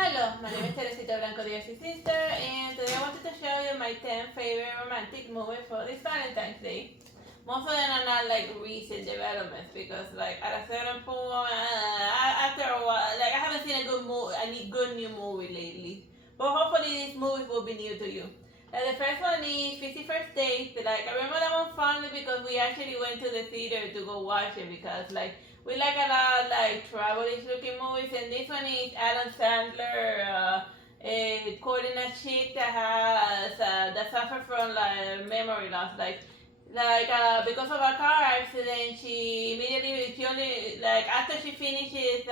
Hello, my name is Teresita Blanco, the Artsy Sister, and today I wanted to show you my 10 favorite romantic movies for this Valentine's Day. Most of them are not like recent developments because like at a certain point, after a while, like I haven't seen a good new movie lately. But hopefully these movies will be new to you. The first one is 51st Dates. Like I remember that one fondly because we actually went to the theater to go watch it because like we like a lot like travelish looking movies, and this one is Adam Sandler courting a chick that has that suffered from like memory loss, because of a car accident. She only like after she finishes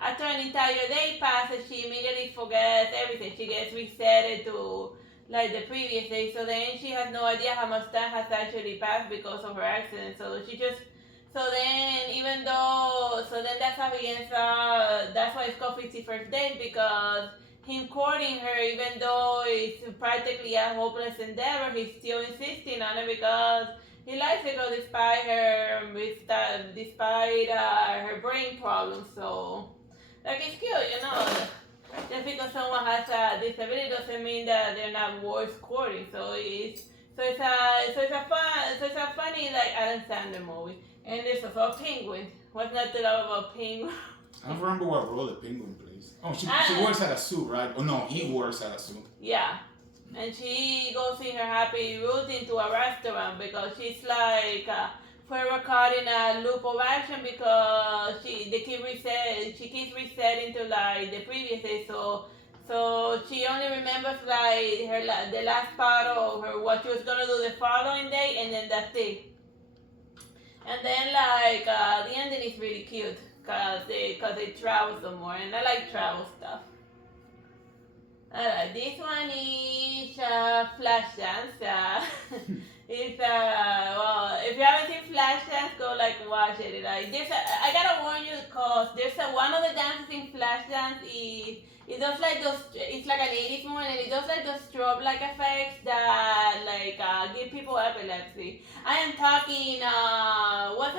after an entire day passes, she immediately forgets everything. She gets reset to like the previous day. So then she has no idea how much time has actually passed because of her accident. So then, that's how he ends up. That's why it's called 51st Date, because him courting her, even though it's practically a hopeless endeavor, he's still insisting on it because he likes the girl despite her brain problems. So, like, it's cute. Just because someone has a disability doesn't mean that they're not worth courting. It's a funny like Adam Sandler movie. And there's also a penguin. What's not to love about penguin? I don't remember what role the penguin plays. Oh, she works at a zoo, right? Oh no, he works at a zoo. Yeah. And she goes in her happy routine to a restaurant because she's like forever caught in a loop of action because she keeps resetting to like the previous day. So she only remembers like the last part of her what she was gonna do the following day, and then that's it. And then the ending is really cute because they travel somewhere, and I like travel stuff. Alright, this one is Flashdance. It's if you haven't seen Flashdance, go like watch it. Like I gotta warn you because one of the dances in Flashdance is it does like those. It's like an 80s movie, and it does like those strobe like effects that give people epilepsy. I am talking what's a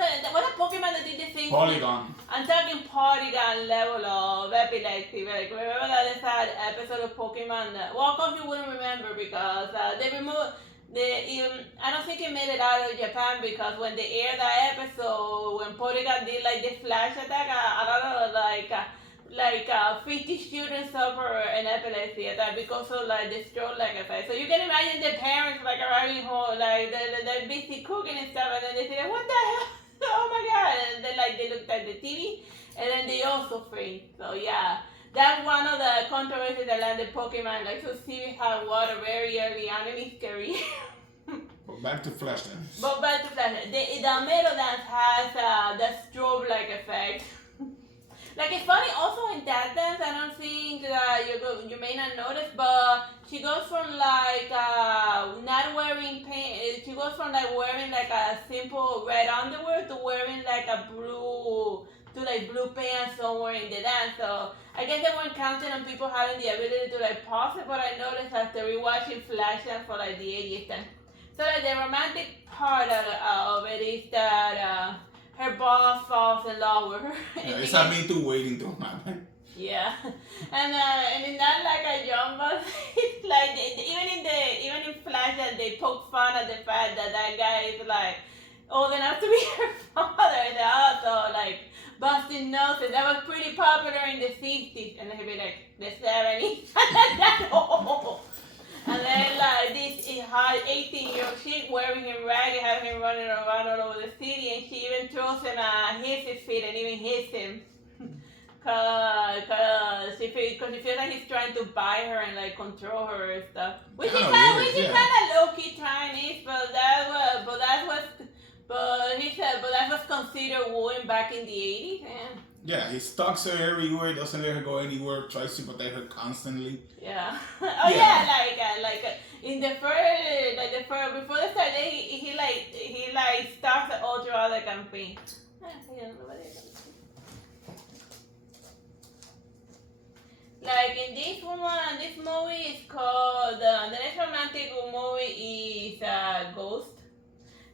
Pokemon that did the thing? Polygon. I'm talking Polygon level of epilepsy. Like remember that sad episode of Pokemon? Well, of course you wouldn't remember because they removed. I don't think it made it out of Japan because when they aired that episode, when Porygon did like the flash attack, a lot of 50 students suffer an epilepsy attack because of like the stroke like effect. So you can imagine the parents like arriving home, like they're busy cooking and stuff, and then they say, "What the hell? Oh my god!" And then they looked at the TV, and then they also faint. So yeah. That's one of the controversies that landed Pokemon to see how water very early on in his career. But back to Flashdance. The middle dance has the strobe like effect. Like it's funny also in that dance, I don't think you may not notice, but she goes from not wearing pants. She goes from wearing a simple red underwear to wearing blue pants somewhere in the dance. So I guess they weren't counting on people having the ability to pause it, but I noticed after rewatching Flashdance for the 80th time. So the romantic part of it is that her boss falls in love with her. Yeah, it's a Me Too waiting to happen. Yeah, and in that a young boss, it's even in Flashdance they poke fun at the fact that guy is old enough to be her father. They're also busting noses. That was pretty popular in the 60s, and he'd be the 70s. That's old. And then this hot 18-year-old chick wearing him ragged, having him running around all over the city, and she even throws him his feet and even hits him. Cause she feels like he's trying to buy her and control her and stuff. Which is kind of low-key trying is, but that was considered wooing back in the 80s. Yeah, he stalks her everywhere, doesn't let her go anywhere, tries to protect her constantly. Yeah. Oh yeah, in the first before the start, he starts the ultra other campaign. In this movie is called the next romantic movie is Ghost.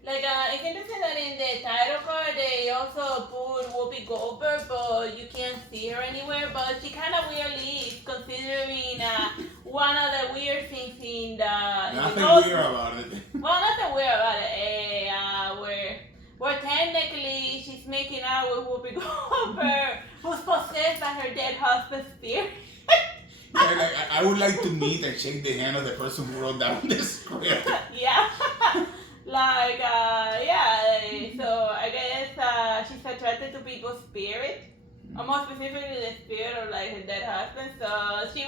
It's interesting that in the title card they also put Whoopi Goldberg, but you can't see her anywhere. But she kind of weirdly is, one of the weird things in the Nothing Ghost. weird about it. Well, nothing weird about it. Where technically she's making out with Whoopi Goldberg, who's possessed by her dead husband's spirit. I would like to meet and shake the hand of the person who wrote down the script. Yeah. So I guess she's attracted to people's spirit, or more specifically the spirit of like her dead husband. So she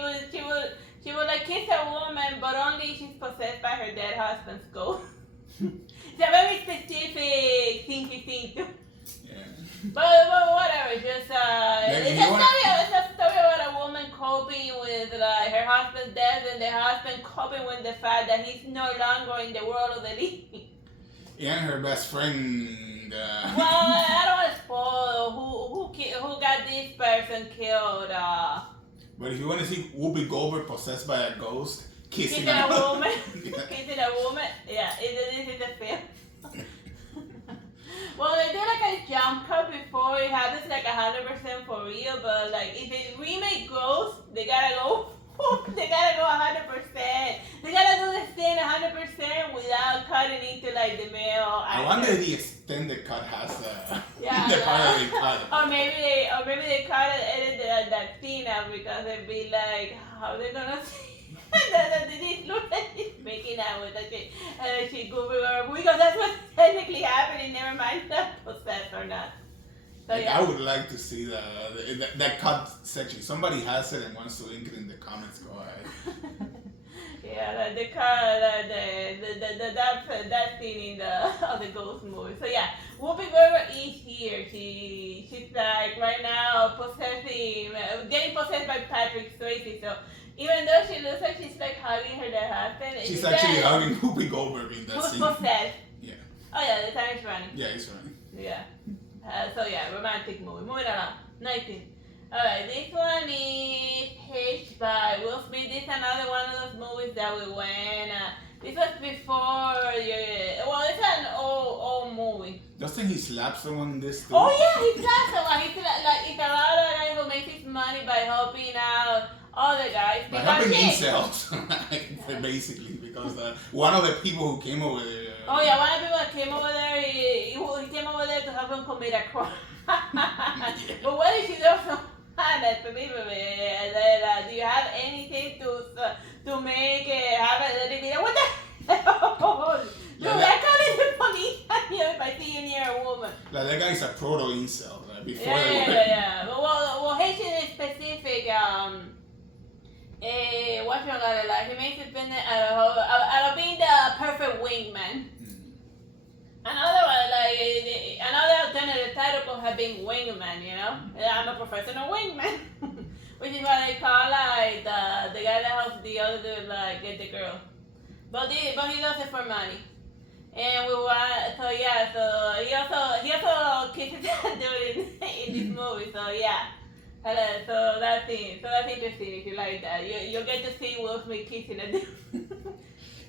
would like kiss a woman, but only if she's possessed by her dead husband's ghost. It's a very specific thing to think. Yeah. But whatever, just it's a story about a woman coping with like her husband's death, and the husband coping with the fact that he's no longer in the world of the living. Yeah, and her best friend. Well, I don't want to spoil who got this person killed. But if you want to see Whoopi Goldberg possessed by a ghost, kissing a a woman, kissing a woman, yeah, this is a film. Well, they did like a jump cut before it happens like 100% for real, but like if they remake Ghost, they gotta go 100%. They gotta do the scene 100% without cutting into like the male. I wonder if the extended cut has the part that they cut. Or maybe they cut and edited that scene out because they'd be like, how they gonna see? That it look like he's making out with that shit. And she Googled her because that's what's technically happening. Never mind that possessed or not. So, yeah. I would like to see that cut section. Somebody has it and wants to link it in the comments. Go ahead. Yeah, the cut, that scene in the Ghost movie. So yeah, Whoopi Goldberg is here. She's like right now getting possessed by Patrick Swayze. So. Even though she looks like she's like hugging her dead husband. She's actually hugging Whoopi Goldberg in that scene. Who's possessed? Yeah. Oh yeah, the time is running. Yeah, it's running. Yeah. So yeah, romantic movie. Moving along. 19. Alright, this one is Hitch by Will Smith. This is another one of those movies that we went. This was before it's an old movie. Doesn't he slap someone in this too? Oh yeah, he slaps someone. He's a lot of guy who makes his money by helping out other guys. By helping incels, basically, because one of the people who came over there. Oh yeah, one of the people that came over there, he came over there to help him commit a crime. But what if she doesn't that for me, do you have anything to make have a little bit? What the hell? Dude, I calling the police if I see you near a woman. Like that guy's a proto incel. Before Yeah. Well, Haitian is specific. He makes it out of being the perfect wingman. Another alternative title could have been wingman, you know? I'm a professional wingman. Which is what they call like the guy that helps the other dude like get the girl. But he does it for money. And so he also kisses that dude in this movie, so yeah. So that's interesting if you like that. You get to see Will Smith kissing a dude. He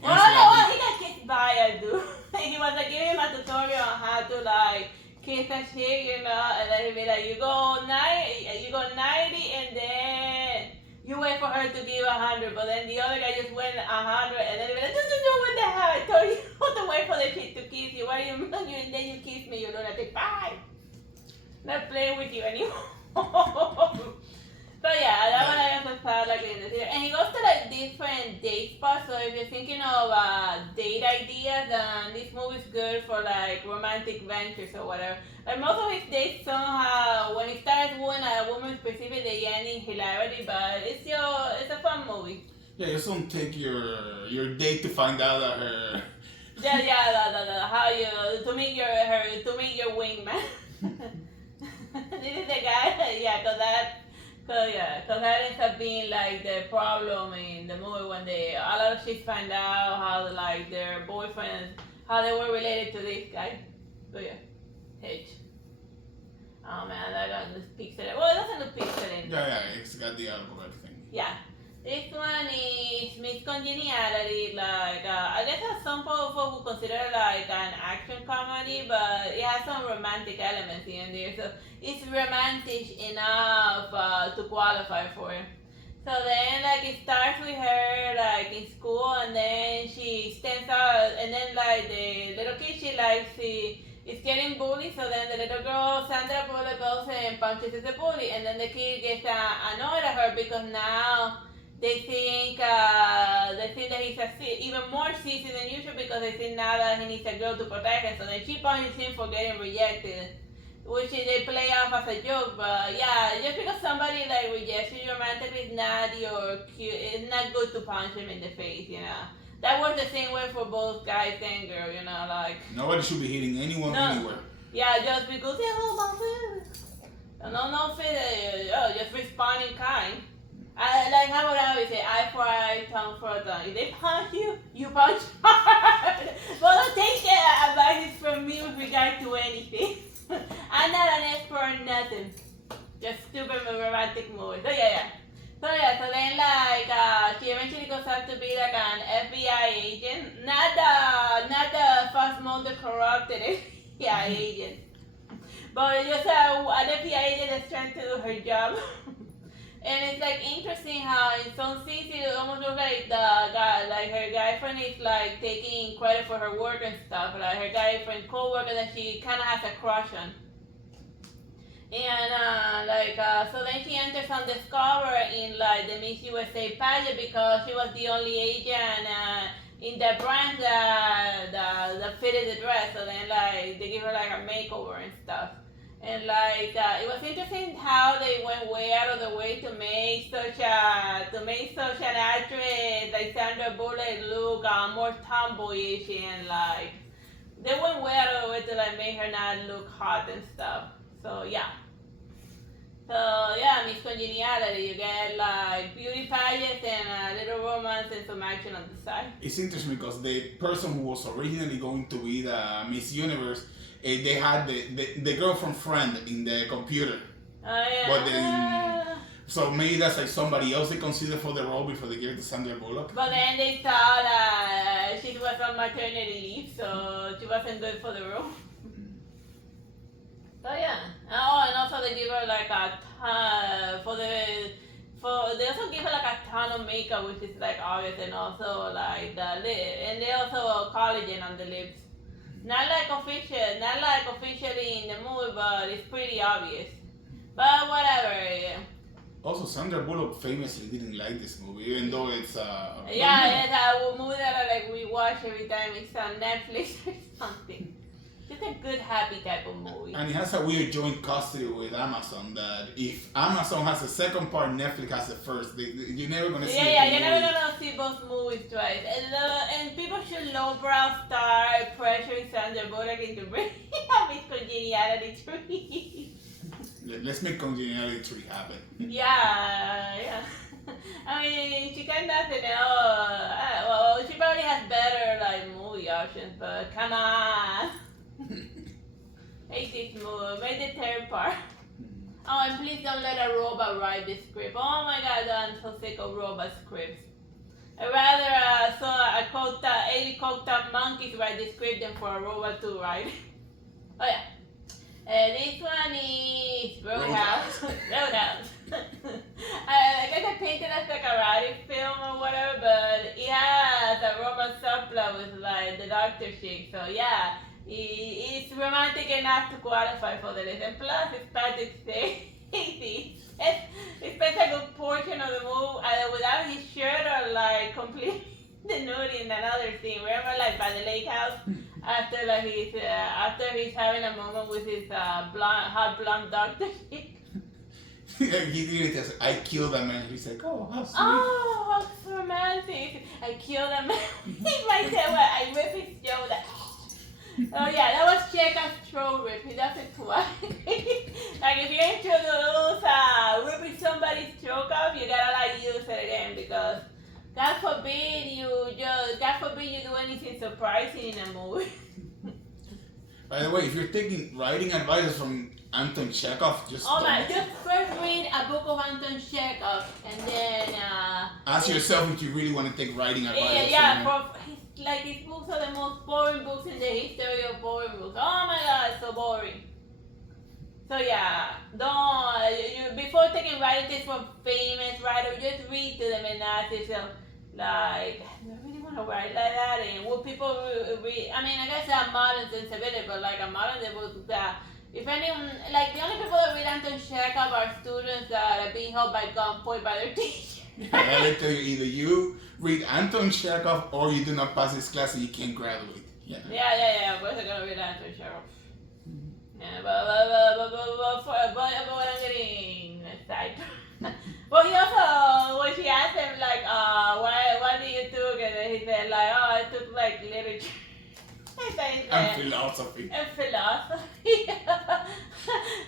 got kissed by a dude. He was like giving him a tutorial on how to like kiss a chick, you know, and then he'd be like, you go 90 and then you wait for her to give 100, but then the other guy just went 100 and then he'd be like, what the hell? I told you to wait for the chick to kiss you. What do you mean? And then you kiss me, you lunatic. Bye. Not playing with you anymore. So yeah, that one I also saw like in the theater. And he goes to like different date spots. So if you're thinking of date ideas, then this movie's good for like romantic ventures or whatever. Like most of his dates somehow, when he starts wooing a woman specifically, they end in hilarity. But it's a fun movie. Yeah, you don't take your date to find out that her. How you to meet your wingman. This is the guy, because that ends up being like the problem in the movie when a lot of chicks find out how like their boyfriends, how they were related to this guy. So yeah, Hitch. Oh man, that got this pixel. Well, it doesn't look pixel. Yeah, it's got the algorithm thing. Yeah. This one is Miss Congeniality. Like, I guess some people would consider it like an action comedy, but it has some romantic elements in there. So it's romantic enough to qualify for it. So then, like, it starts with her, like, in school, and then she stands out, and then, like, the little kid, she is getting bullied, so then the little girl, Sandra Bullock, goes and punches the bully, and then the kid gets annoyed at her because now they think that he's even more sissy than usual because they think now that he needs a girl to protect him, so then she punches him for getting rejected. Which they play off as a joke, but yeah, just because somebody like rejects you romantically is not it's not good to punch him in the face, you know. That works the same way for both guys and girls, you know, like. Nobody should be hitting anyone anywhere. Yeah, just because just respond in kind. Like how would I always say, eye for eye, tongue for tongue. If they punch you, you punch hard. But don't take advice from me with regard to anything. I'm not an expert on nothing. Just stupid romantic movies. So so then like she eventually goes out to be like an FBI agent. Not the fast mode corrupted FBI agent. But just an FBI agent that's trying to do her job. And it's like interesting how in some scenes it almost looks like her guy friend is like taking credit for her work and stuff. Like her guy friend co-worker that she kind of has a crush on. And so then she enters on Discover in like the Miss USA pageant because she was the only agent in the branch that fitted the dress. So then like they give her like a makeover and stuff. And like it was interesting how they went way out of the way to make such an actress like Sandra Bullock look more tomboyish, and like they went way out of the way to like make her not look hot and stuff. So yeah. Miss Congeniality, you get like beauty pageants and a little romance and some action on the side. It's interesting because the person who was originally going to be the Miss Universe, they had the girl from Friend in the computer. Oh yeah. But then, so maybe that's like somebody else they considered for the role before they gave it to Sandra Bullock. But then they thought she was on maternity leave, so she wasn't good for the role. So yeah. Oh, and also they give her like a ton they also give her like a ton of makeup, which is like obvious, and also like the lip, and they also collagen on the lips. Not like officially in the movie, but it's pretty obvious. But whatever. Yeah. Also, Sandra Bullock famously didn't like this movie, even though it's it's a movie that I like rewatch every time it's on Netflix or something. Just a good, happy type of movie. And it has a weird joint custody with Amazon that if Amazon has the second part, Netflix has the first. You're never going to see it. Yeah, you're never going to see both movies twice. And people should lowbrow start pressuring Sandra Bullock into bringing up Miss Congeniality.A. Let's make Congeniality.A happen. Yeah. I mean, she can nothing else. Well, she probably has better like movie options, but come on. Make this move. Make the third part. Oh, and please don't let a robot write the script. Oh my god, I'm so sick of robot scripts. I'd rather saw 80 coked up monkeys write the script than for a robot to write. Oh yeah. This one is Roadhouse. Roadhouse. I guess I painted as like a karate film or whatever, but it has a romance subplot with like the doctor chick. So yeah, it's romantic enough to qualify for the list. And plus, it's Patrick Swayze. He spends a good portion of the movie either without his shirt or like completely nude in another scene. Remember, like by the lake house, after he's having a moment with his hot blonde doctor. He says, I killed a man. He's like, oh, how sweet. Oh, how romantic. I killed a man. He might say, well, I ripped his shoulder. Oh yeah, that was Chekhov's throat rip. He does it twice. Like if you're into those ripping somebody's throat off, you gotta like use it again because God forbid you do anything surprising in a movie. By the way, if you're taking writing advice from Anton Chekhov, just first read a book of Anton Chekhov and then ask yourself if you really want to take writing advice. His books are the most boring books in the history of boring books. Oh my god, so boring. So yeah, don't you before taking royalties from famous writers, just read to them and ask yourself, like, do I really want to write like that? And will people read? I mean, I guess a modern sensibility, but like a modern book that if anyone, like the only people that read Anton Chekhov are students that are being held by gunpoint by their teachers. I like tell you, either you read Anton Chekhov or you do not pass this class and you can't graduate. Yeah. Yeah. Of course, I'm gonna read Anton Chekhov. Yeah, but I'm getting excited. Well, he also, when she asked him, like, what do you took? And then he said, like, oh, I took, like, literature. And philosophy. And philosophy.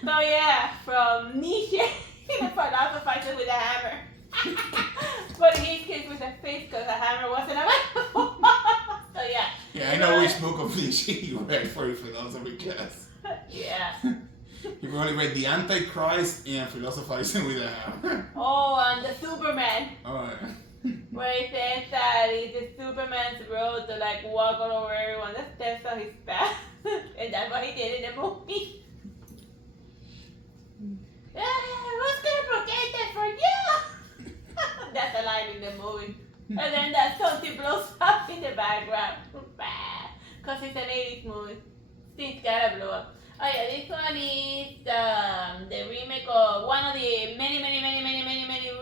So, yeah, from Nietzsche, he philosophized with a hammer. But in his case, with a fist, because a hammer wasn't available. So, yeah. Yeah, I know which book of Nietzsche you read for your philosophy class. Yeah. You probably read The Antichrist and Philosophizing with a Hammer. Oh, and the Superman. Oh, yeah. Where it says that it's the Superman's road to like walk all over everyone that steps on his path. And that's what he did in the movie. Who's gonna protect it for you? That's a line in the movie. And then that something blows up in the background. Because it's an 80s movie. Things gotta blow up. Oh yeah, this one is the remake of one of the many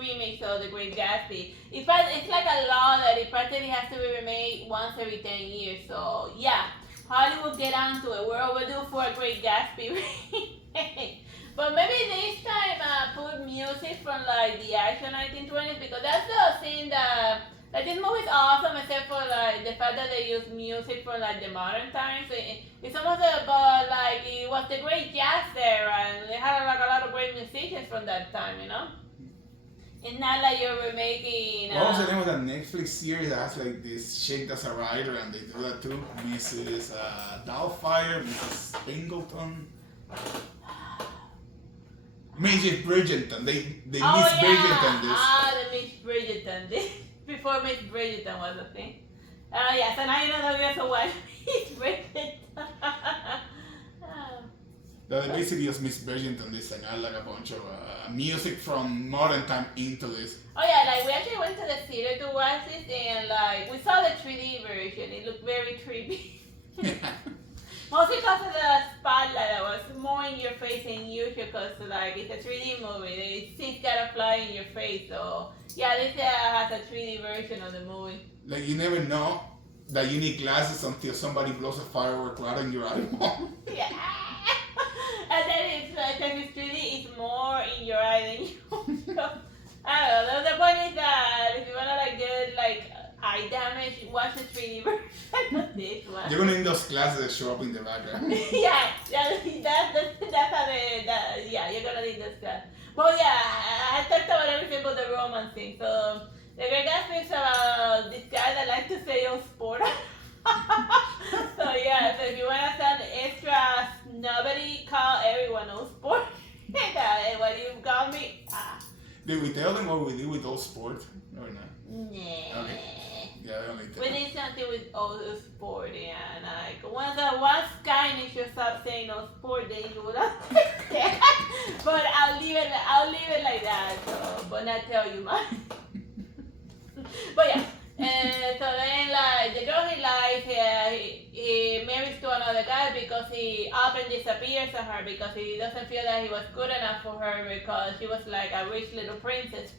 remakes of The Great Gatsby. It's like a law that it practically has to be remade once every 10 years. So yeah, Hollywood get onto it. We're overdue for a Great Gatsby remake. But maybe this time put music from like the actual 1920s, because that's the thing that like this movie is awesome except for like the fact that they use music from like the modern times. It's almost about like it was the great jazz era and they had like a lot of great musicians from that time, you know? It's not like you're remaking What was the name of that Netflix series that has like this chick that's a writer and they do that too? Mrs. Doubtfire, Mrs. Spingleton. Mrs. Bridgerton. They Miss Bridgerton this. The Miss Bridgerton. Before Miss Bridgerton was a thing. Yeah, so now you know that we also watch Miss Bridgerton. They basically just Miss Bridgerton this and add like a bunch of music from modern time into this. Oh yeah, like we actually went to the theater to watch this and like we saw the 3D version. It looked very creepy. Mostly because of the spotlight that was more in your face than usual, because like it's a 3D movie. Things gotta fly in your face. So yeah, this has a 3D version of the movie. Like you never know that you need glasses until somebody blows a firework right in your eyeball. Yeah. And then it's like, because it's 3D, it's more in your eye than you. I don't know. The point is that if you wanna like get like eye damage, watch the 3D version of this one. You're gonna need those glasses that show up in the background. Yeah, that's how yeah, you're gonna need those glasses. But yeah, I talked about everything but the romance thing. So the Great Gatsby is about this guy that likes to say "oh sport." So yeah, so if you wanna sound extra snobby, call everyone "oh sport." What you got me? Did we tell them what we do with all sport? Or not? Nah. Okay. Yeah, I only tell We them. need something with all sport, yeah. And like once Skynet should stop saying no sport, then you would understand. But I'll leave it like that. So, but not tell you mine. But yeah. And so then like the girl he likes, he marries to another guy because he often disappears on her because he doesn't feel that he was good enough for her because she was like a rich little princess.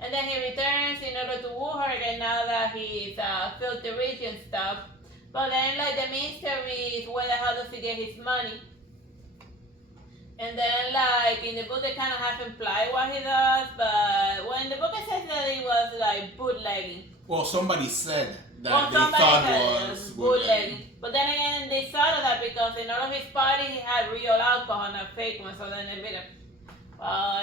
And then he returns in order to woo her again now that he's filthy rich and stuff. But then like the mystery is where the hell does he get his money? And then like in the book they kind of have implied what he does, but when the book it says that he was like bootlegging. Well, somebody said that they thought was bootlegging. But then again, they thought of that because in all of his parties he had real alcohol, not fake one. So then they made him.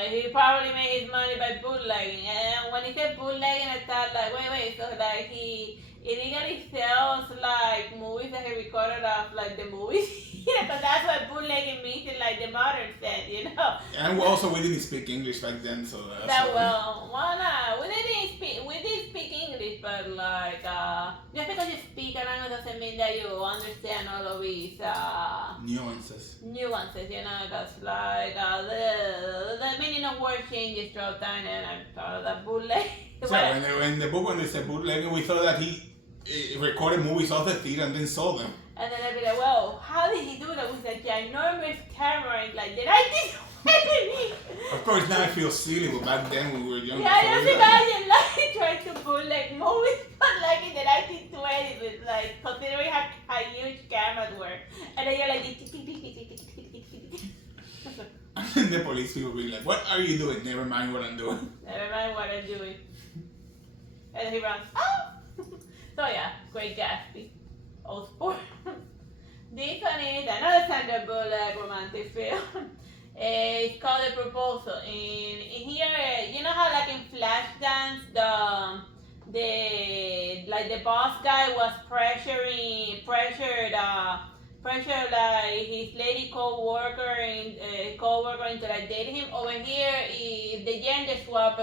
He probably made his money by bootlegging. And when he said bootlegging, I thought like, wait, so like he illegally sells like movies that he recorded of like the movies. Yeah, because that's what bootlegging means in like the modern sense, you know. And also we didn't speak English back then, so that well, why not? We did speak English, but like just because you speak a language doesn't mean that you understand all of these nuances. Nuances, you know, because like the meaning of word changes throughout time, and I'm proud of that bootleg. So when the book, when they said bootlegging, we thought that he recorded movies off the theater and then sold them. And then I'd be like, well, how did he do that with a ginormous camera in like the 1920s? Of course, now I feel silly, but back then when we were young. Yeah, just imagine like trying to bootleg movies, but like in the 1920s, with like considering how huge cameras were, and then you're like. And the police people be like, "What are you doing?" Never mind what I'm doing. Never mind what I'm doing. And he runs. Oh! So yeah, Great Gatsby. Old sport. This one is another Sandra Bullock romantic film. It's called The Proposal. In here, you know how like in Flashdance, the boss guy was pressured like his lady co-worker into like dating him. Over here is the gender swap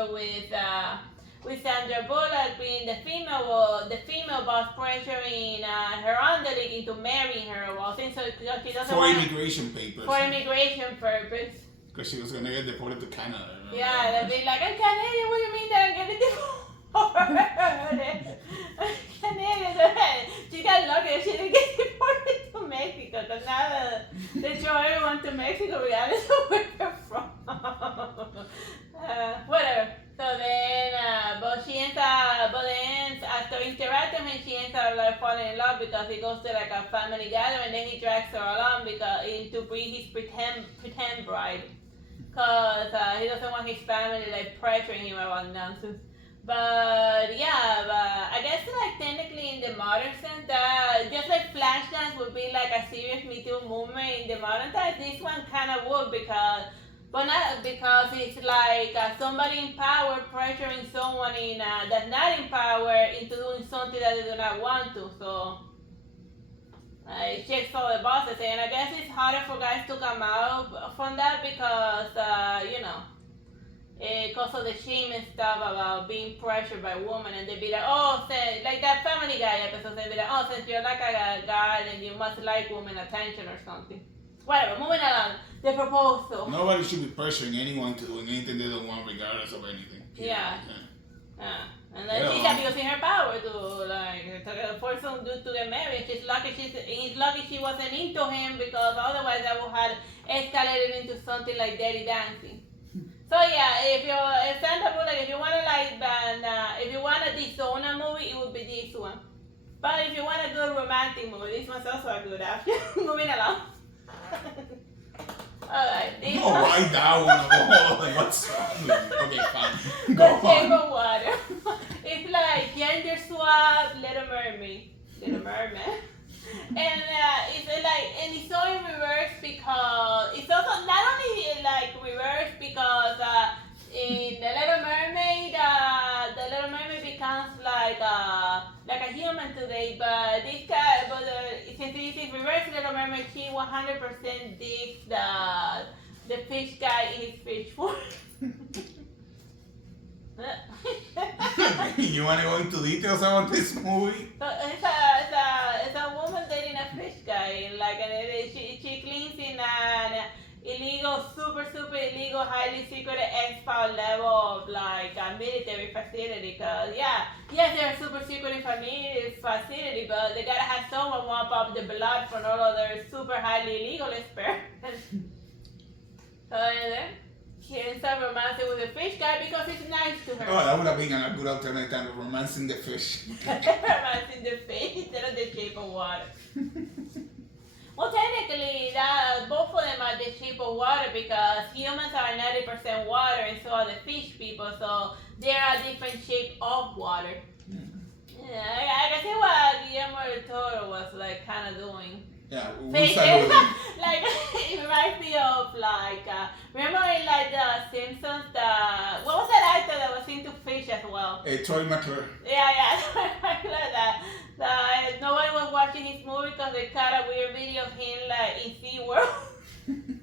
with Sandra Bullock being the female boss pressuring her underling into marrying her, so she doesn't for immigration papers. For immigration purpose. Because she was gonna get deported to Canada. Remember? Yeah, they'd be like, I'm Canadian. What do you mean that I'm getting deported? Canadian. She got lucky. She didn't get deported to Mexico, because now they throw everyone to Mexico regardless of where they're from. Whatever. So then, but then after interacting with him, she ends up like falling in love because he goes to like a family gathering, and then he drags her along to bring his pretend bride, cause he doesn't want his family like pressuring him about nonsense. But yeah, I guess like technically in the modern sense, just like Flashdance would be like a serious Me Too movement in the modern times, this one kind of would but not because it's like somebody in power pressuring someone that's not in power into doing something that they do not want to. So it checks all the boxes, and I guess it's harder for guys to come out from that because because of the shame and stuff about being pressured by women, and they'd be like, oh, like that Family Guy episode, they'd be like, oh, since you're like a guy, then you must like women attention or something. Whatever, moving along. The Proposal. Nobody should be pressuring anyone to do anything they don't want, regardless of anything. Yeah. And then she's abusing her power to force some dude to get married. He's lucky she wasn't into him, because otherwise that would have escalated into something like Dirty Dancing. So yeah, if Sandra Bullock, if you want to disown a movie, it would be this one. But if you want a good romantic movie, this one's also a good option. Moving along. Alright, this one. Why that one? What's wrong with you? Okay, fine. Go The on. Shape of Water. It's like gender swap, Little Mermaid. And it's so in reverse because it's also not only like reverse because in the Little Mermaid becomes like a human today, but this guy, since it's in reverse Little Mermaid, she 100% digs the fish guy in his fish form. You want to go into details about this movie? So it's a woman dating a fish guy, she cleans in an illegal, super illegal, highly secret expat level of like a military facility. Cause yes, they're a super secret facility, but they gotta have someone mop up the blood from all of their super highly illegal experiments. So then she ends up romancing with the fish guy because he's nice to her. Oh, that would have been a good alternative of romancing the fish. Romancing the fish instead of the Shape of Water. Well, technically, both of them are the Shape of Water because humans are 90% water and so are the fish people, so they are a different shape of water. Yeah, I can see what Guillermo del Toro was like kind of doing. Yeah, Like, it reminds me of remember in like the Simpsons, what was that actor that was into fish as well? Troy McClure. Yeah, like that. Nobody was watching his movie because they cut a weird video of him like in SeaWorld. And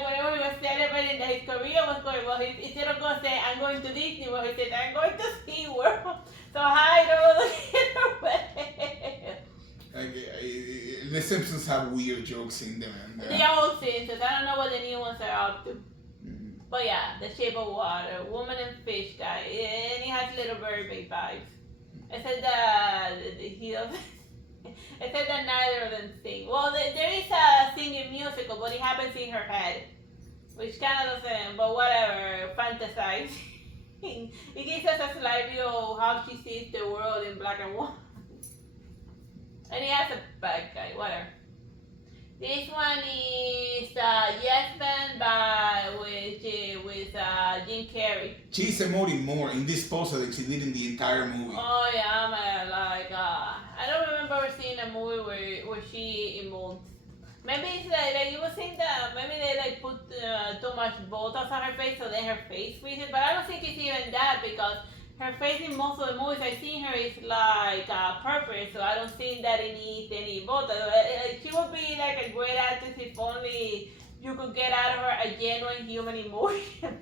whenever he was celebrating that his career was going well, instead of going to say, I'm going to Disney World, he said, I'm going to SeaWorld. So hide all of the kids Like, the Simpsons have weird jokes in them. And, They are all Simpsons. I don't know what the new ones are up to. But yeah, The Shape of Water, Woman and Fish guy, and he has little Burberry vibes. I said that he doesn't. I said that neither of them sing. Well, there is a singing musical, but it happens in her head, which kind of doesn't. But whatever, fantasize. It gives us a slight view of how she sees the world in black and white. And he has a bad guy, whatever. This one is Yes Man with Jim Carrey. She's emoting more in this poster than she did in the entire movie. Oh yeah, man, like I don't remember seeing a movie where she emotes. Maybe it's like you were saying that maybe they like put too much Botox on her face, so then her face freezes. But I don't think it's even that, because her face in most of the movies I've seen her is like perfect, so I don't think that it needs any Botox. She would be like a great actress if only you could get out of her a genuine human emotion.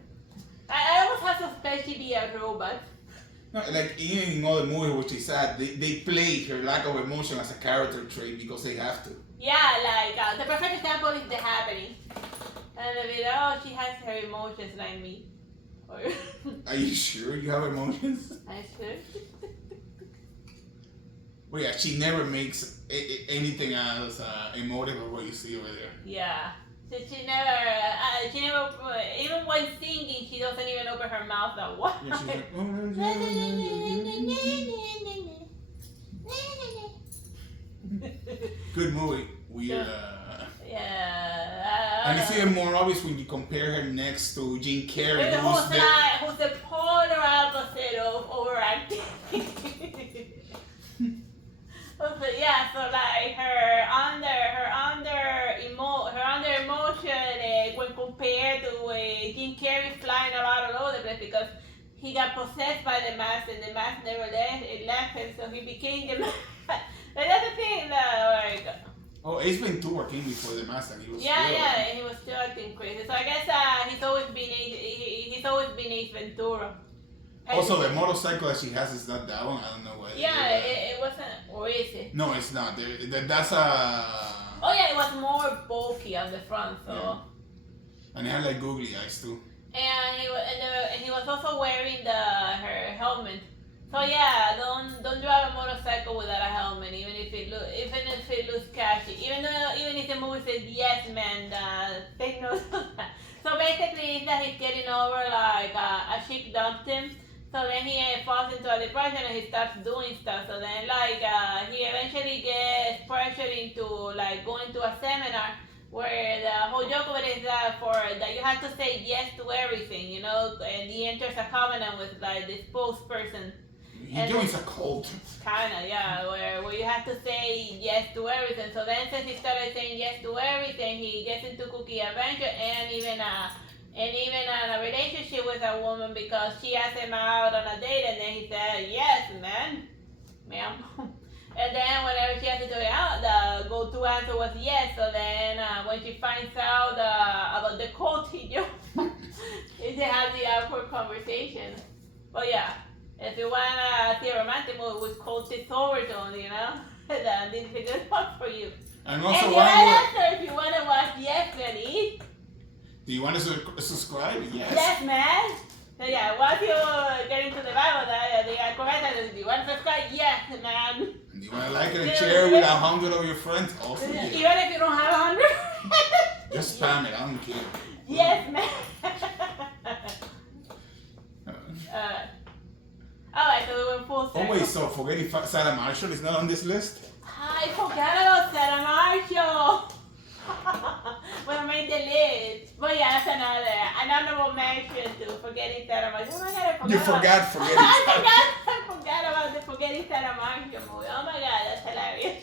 I almost have to suspect she'd be a robot. No, like even in other movies which is sad, they play her lack of emotion as a character trait because they have to. Yeah, like the perfect example is The Happening. And they'll be like, oh, she has her emotions like me. Are you sure you have emotions? I'm sure. Well, yeah, she never makes anything as emotive of what you see over there. Yeah. So she never, even when singing, she doesn't even open her mouth that wide. Yeah, she's like, good movie. Weird. Yeah. And it's even more obvious when you compare her next to Jim Carrey, who's the polar opposite of overacting. Yeah, so like her under emotion when compared to Jim Carrey flying around all over the place, because he got possessed by the mask and the mask never left him, so he became the mask. But that's the thing, like. Oh, Ace Ventura came before the mask, and he was He was still acting crazy. So I guess he's always been Ace Ventura. Also, the motorcycle that she has is not that one. I don't know what. Yeah, it wasn't. Or is it? No, it's not. That's a. Oh yeah, it was more bulky on the front, so. Yeah. And it had like googly eyes too. And he was also wearing her helmet. So yeah, don't drive a motorcycle without a helmet, even if it looks catchy. Even if the movie says yes man, take note of that. So basically, it's that he's getting over like a chick dumped him. So then he falls into a depression and he starts doing stuff. So then like he eventually gets pressured into like going to a seminar where the whole joke of it is that you have to say yes to everything, you know, and he enters a covenant with like this spokesperson. He joins a cult. Kinda, yeah, where you have to say yes to everything. So then since he started saying yes to everything, he gets into cookie adventure and even a relationship with a woman, because she asked him out on a date and then he said, yes, ma'am. And then whenever she asked him to go out, the go-to answer was yes. So then when she finds out about the cult he joined, they have the awkward conversation. But yeah. If you want to see a romantic movie with cultist overtones, you know, then this is a good one for you. And also, if you want to watch Yes Man Eat. Do you want to subscribe? Yes. Yes, man. So yeah, once you get into the Bible, the correct, do you want to subscribe? Yes, man. And you want to like and share with 100 of your friends? Also, yes. Even if you don't have 100. Just spam it. I don't care. Yes, man. Alright, so we went full circle. Oh wait, so forgetting Sarah Marshall is not on this list? I forgot about Sarah Marshall. When I made the list. But yeah, that's an honorable mention to forgetting Sarah Marshall. Oh my god, I forgot. Forgetting I forgot about the forgetting Sarah Marshall movie. Oh my god, that's hilarious.